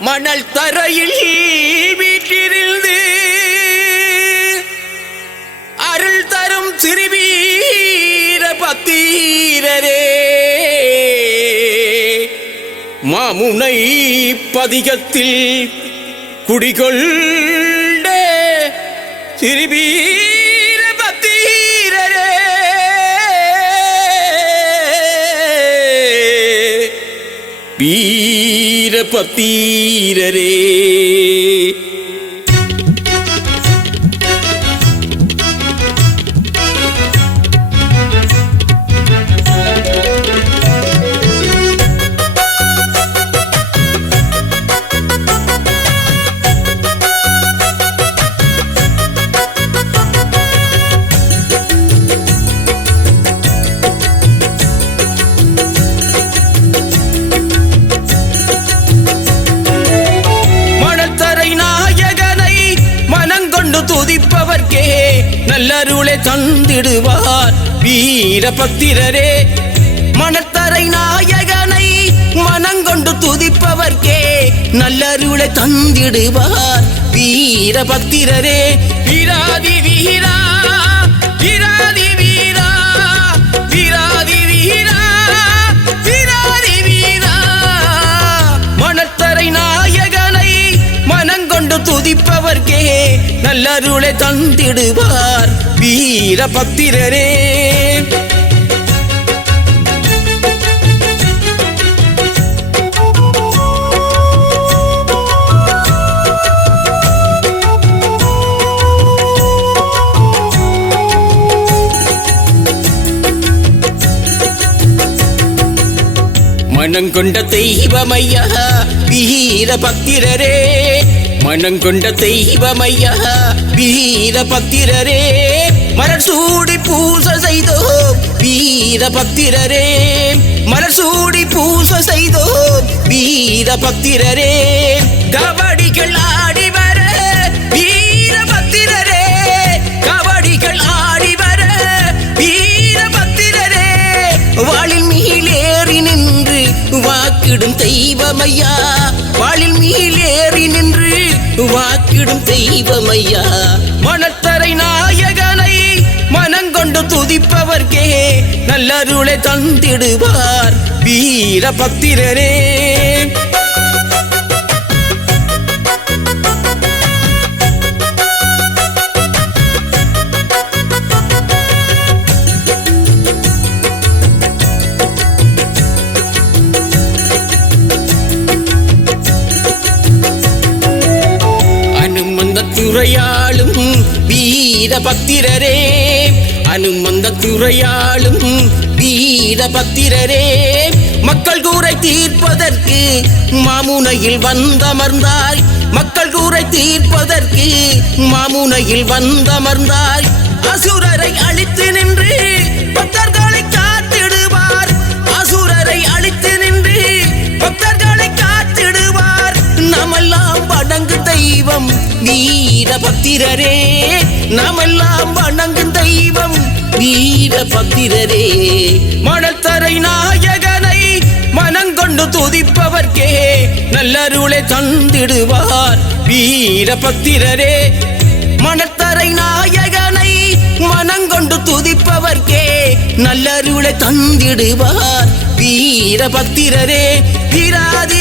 மணல் தரையில் வீற்றிருந்து அருள் தரும் திருவீர பத்தீரரே மாமுனை பதிகத்தில் குடிகொண்ட திருவீர பத்தீரரே வீர பத்தீரரே துதிப்பவர்க்கே நல்லருளை தந்திடுவார் வீரபத்திரரே மணத்தரை நாயகனை மனங்கொண்டு துதிப்பவர்க்கே நல்லருளை தந்திடுவார் வீரபத்திரரே வீராதி வீரா வீராதி வீரா வீராதி வீரா வீராதி வீரா மணத்தரை நாயகனை மனங்கொண்டு துதிப்பவர்க்கே நல்லருளை தந்திடுவார் வீரபத்திரரே மனங்கொண்ட தெய்வமையா வீரபத்திரரே மனங்கொண்ட தெய்வமையா வீரபத்திரரே மலர் சூடி பூசை செய்தோம் வீரபத்திரரே மலர் சூடி பூசை செய்தோம் வீரபத்திரரே கபடிகள் ஆடி வர வீரபத்திரரே கபடிகள் ஆடி வர வீரபத்திரரே வாளில் மீளேறி நின்று வாக்கிடும் தெய்வமையா வாளில் மீளேறி நின்று வாக்கிடும் தெய்வமையா மணத்தரை நாயகனை மனங்கொண்டு துதிப்பவர்க்கே நல்லருளை தந்திடுவார் வீரபத்திரரே துறையாளும் வீரபத்திரரே அனுமந்த துறையாளும் வீரபத்திரரே மக்கள் கூரை தீர்ப்பதற்கு மாமுனையில் வந்தமர்ந்தாய் மக்கள் கூரை தீர்ப்பதற்கு மாமுனையில் வந்தமர்ந்தாய் அசுரரை அழித்து நின்று பக்தர்களை காத்திடுவார் அசுரரை அழித்து நின்று பக்தர்களை காத்திடுவார் நாமெல்லாம் வணங்கு தெய்வம் வீரபத்திரரே நாமெல்லாம் வணங்கு தெய்வம் வீரபத்திரரே மணத்தரை நாயகனை மனங்கொண்டு துதிப்பவர்க்கே நல்லருளை தந்திடுவார் வீரபத்திரரே மணத்தரை நாயகனை மனங்கொண்டு துதிப்பவர்க்கே நல்லருளை தந்திடுவார் வீரபத்திரரே வீராதி